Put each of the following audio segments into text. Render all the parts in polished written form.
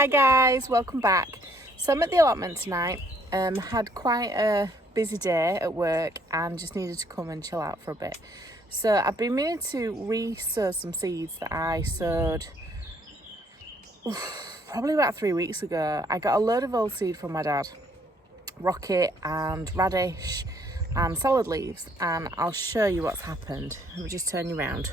Hi guys, welcome back. So I'm at the allotment tonight. Had quite a busy day at work and just needed to come and chill out for a bit. So I've been meaning to re-sow some seeds that I sowed probably about 3 weeks ago. I got a load of old seed from my dad, rocket and radish and salad leaves, and I'll show you what's happened. Let me just turn you around.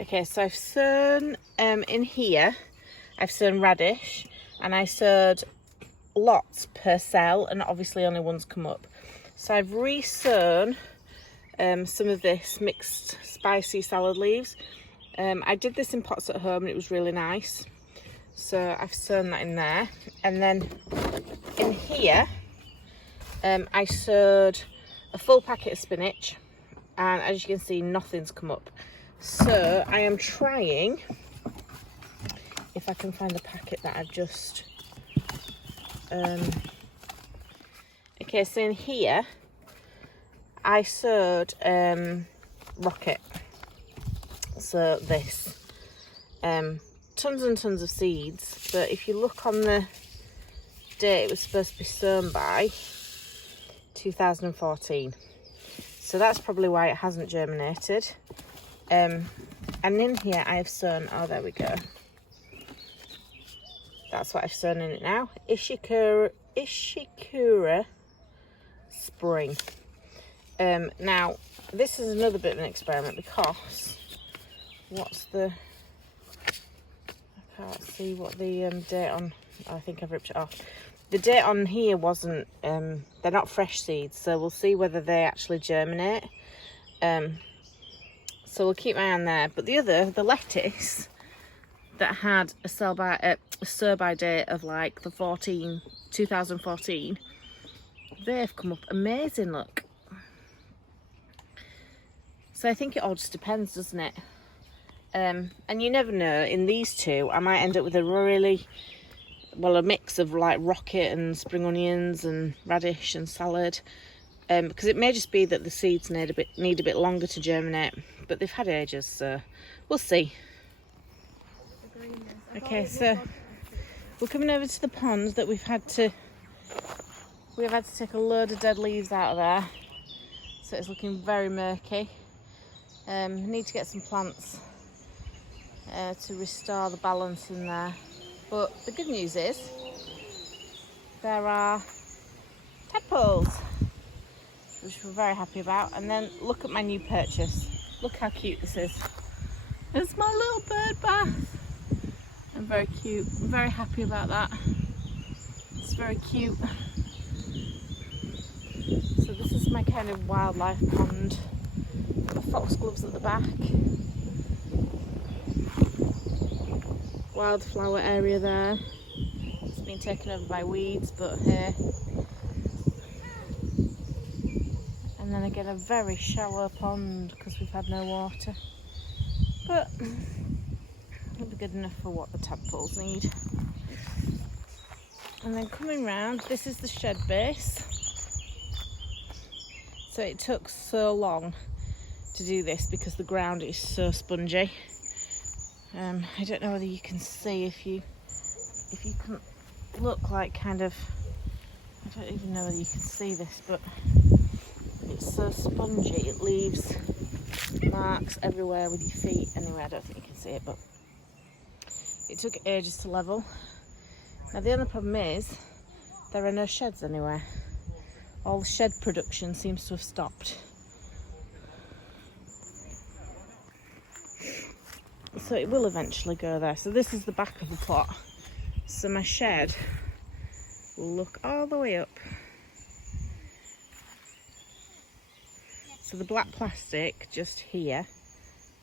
Okay, so I've sown in here, I've sown radish, and I sowed lots per cell, and obviously only one's come up. So I've re-sown some of this mixed spicy salad leaves. I did this in pots at home and it was really nice. So I've sown that in there. And then in here, I sowed a full packet of spinach, and as you can see, nothing's come up. So I am trying, if I can find the packet that I've just, okay, so in here, I sowed rocket, so this, tons and tons of seeds, but if you look on the date it was supposed to be sown by, 2014, so that's probably why it hasn't germinated. And in here I have sown, oh there we go, that's what I've sown in it now, Ishikura Spring. Now this is another bit of an experiment because what's the, I can't see what the date on, I think I've ripped it off. The date on here wasn't, they're not fresh seeds, so we'll see whether they actually germinate. So we'll keep my eye on there. But the lettuce that had a sow by date of like the 2014, they've come up amazing, look. So I think it all just depends, doesn't it? And you never know, in these two I might end up with a really, well, a mix of like rocket and spring onions and radish and salad, because it may just be that the seeds need a bit longer to germinate, but they've had ages, so we'll see. Okay, so we're coming over to the pond that we've had to take a load of dead leaves out of there, so it's looking very murky. Need to get some plants to restore the balance in there, but the good news is there are tadpoles, which we're very happy about. And then look at my new purchase. Look how cute this is. It's my little bird bath. I'm very cute. I'm very happy about that. It's very cute. So this is my kind of wildlife pond. The foxgloves at the back. Wildflower area there. It's been taken over by weeds, but here. And then again a very shallow pond because we've had no water. But it'll be good enough for what the tadpoles need. And then coming round, this is the shed base. So it took so long to do this because the ground is so spongy. I don't know whether you can see, if you can look like kind of, I don't even know whether you can see this, but it's so spongy, it leaves marks everywhere with your feet. Anyway, I don't think you can see it, but it took ages to level. Now the only problem is there are no sheds anywhere. All the shed production seems to have stopped. So it will eventually go there. So this is the back of the plot. So my shed will look all the way up. So the black plastic just here,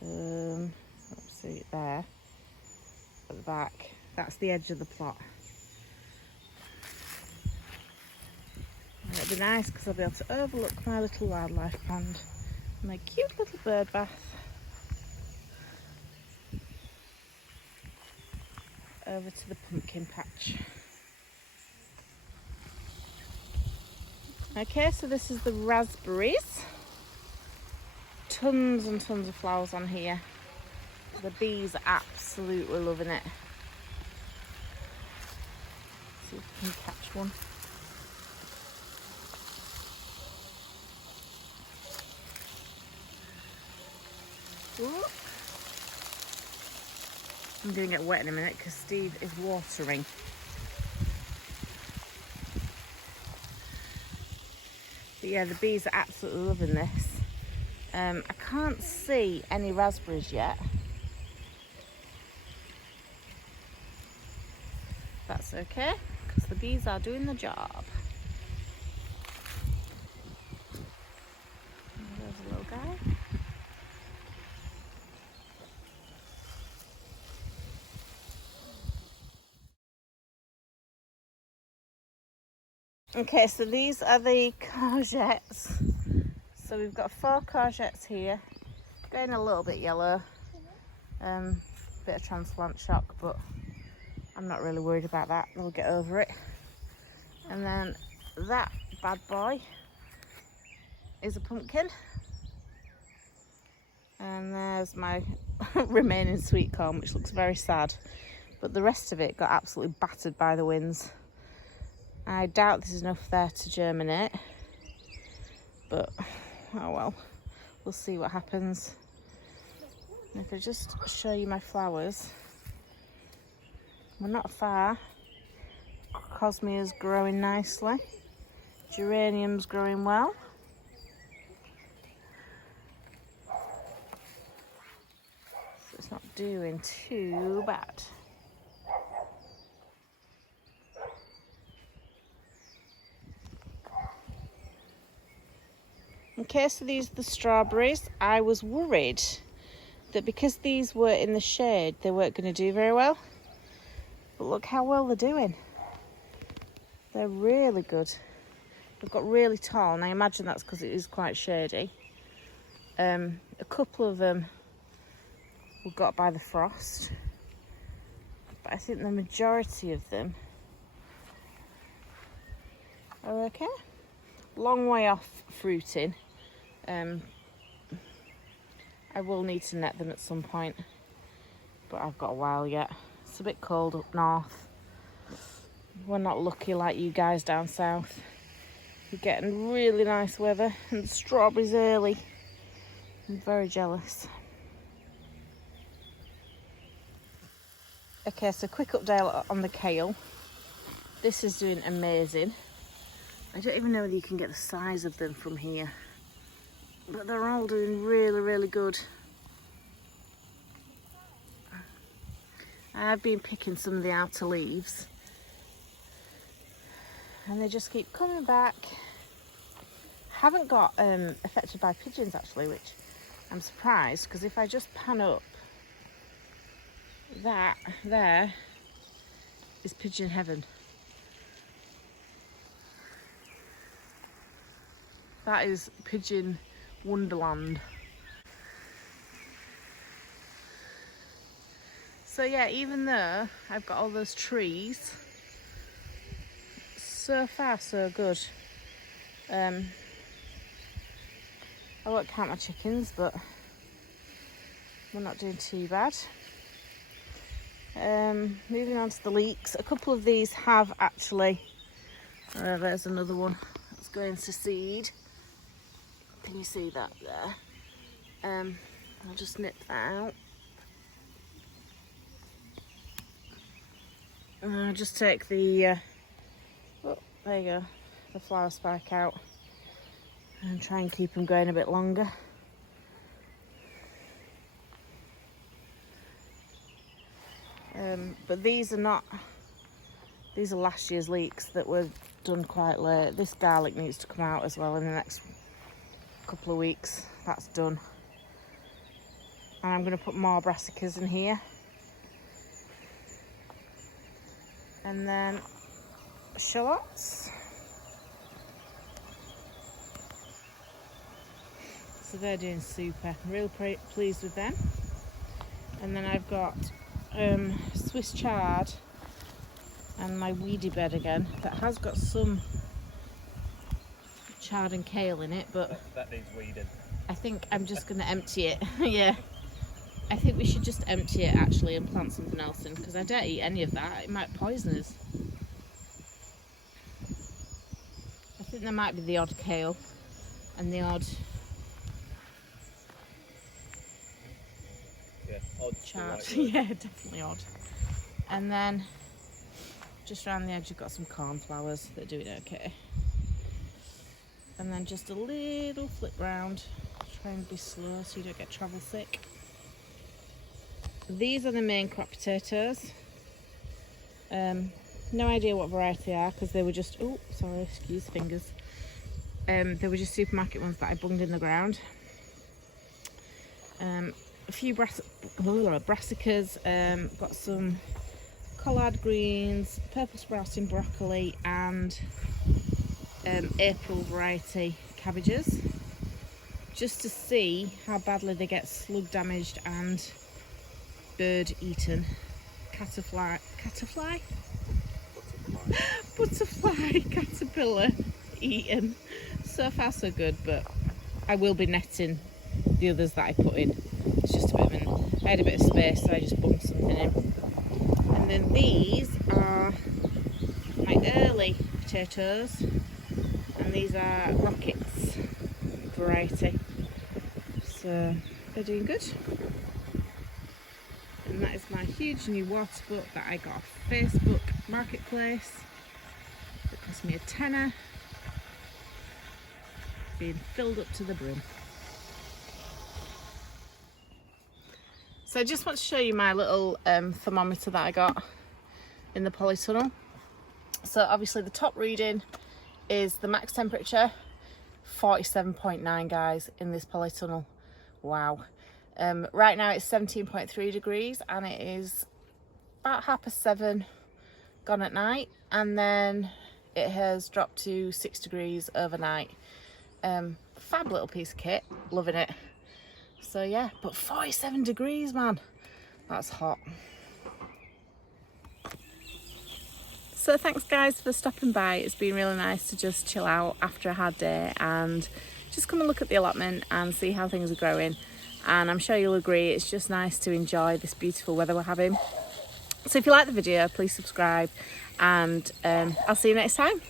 let's see it there, at the back, that's the edge of the plot. And it'll be nice because I'll be able to overlook my little wildlife pond, my cute little bird bath. Over to the pumpkin patch. Okay, so this is the raspberries. Tons and tons of flowers on here. The bees are absolutely loving it. See if we can catch one. Ooh. I'm going to get wet in a minute because Steve is watering. But yeah, the bees are absolutely loving this. I can't see any raspberries yet. That's okay, because the bees are doing the job. There's a little guy. Okay, so these are the courgettes. So we've got 4 courgettes here, going a little bit yellow. Bit of transplant shock, but I'm not really worried about that. We'll get over it. And then that bad boy is a pumpkin. And there's my remaining sweet corn, which looks very sad. But the rest of it got absolutely battered by the winds. I doubt there's enough there to germinate. But, oh well, we'll see what happens. And if I just show you my flowers, we're not far. Cosmea's growing nicely. Geranium's growing well. So it's not doing too bad. Okay, so these are the strawberries. I was worried that because these were in the shade, they weren't going to do very well. But look how well they're doing. They're really good. They've got really tall, and I imagine that's because it is quite shady. A couple of them were got by the frost, but I think the majority of them are okay. Long way off fruiting. I will need to net them at some point, but I've got a while yet. It's a bit cold up north. We're not lucky like you guys down south. You're getting really nice weather and the strawberries early. I'm very jealous. Okay, so quick update on the kale. This is doing amazing. I don't even know whether you can get the size of them from here, but they're all doing really, really good. I've been picking some of the outer leaves and they just keep coming back. Haven't got affected by pigeons actually, which I'm surprised, because if I just pan up, that there is pigeon heaven. That is pigeon wonderland. So yeah, even though I've got all those trees, so far so good. I won't count my chickens, but we're not doing too bad. Moving on to the leeks. A couple of these have actually, there's another one that's going to seed. Can you see that there? I'll just nip that out. I'll just take the, oh, there you go, the flower spike out and try and keep them going a bit longer. But these are not, these are last year's leeks that were done quite late. This garlic needs to come out as well in the next couple of weeks. That's done. And I'm going to put more brassicas in here. And then shallots. So they're doing super. I'm real pleased with them. And then I've got Swiss chard and my weedy bed again that has got some chard and kale in it, but that needs weeding. I think I'm just going to empty it. Yeah, I think we should just empty it actually and plant something else in, because I don't eat any of that. It might poison us. think there might be the odd kale and the odd odd chard. Yeah, definitely odd. And then just around the edge you've got some cornflowers that are doing okay. And then just a little flip round. Try and be slow so you don't get travel sick. These are the main crop potatoes. No idea what variety they are because they were just, oh sorry, excuse fingers. They were just supermarket ones that I bunged in the ground. A few brassicas, got some collard greens, purple sprouting broccoli and April variety cabbages, just to see how badly they get slug damaged and bird eaten. Butterfly caterpillar eaten. So far so good, but I will be netting the others that I put in. It's just a bit of I had a bit of space, so I just bumped something in. And then these are my early potatoes, and these are Rockets variety, so they're doing good. And that is my huge new water butt that I got off Facebook Marketplace. It cost me a tenner, being filled up to the brim. So I just want to show you my little thermometer that I got in the polytunnel. So obviously the top reading is the max temperature, 47.9 guys in this polytunnel. Wow. Right now it's 17.3 degrees and it is about 7:30 gone at night, and then it has dropped to 6 degrees overnight. Fab little piece of kit, loving it. So yeah, but 47 degrees, man, that's hot. So thanks guys for stopping by. It's been really nice to just chill out after a hard day and just come and look at the allotment and see how things are growing. And I'm sure you'll agree, it's just nice to enjoy this beautiful weather we're having. So if you like the video, please subscribe, and I'll see you next time.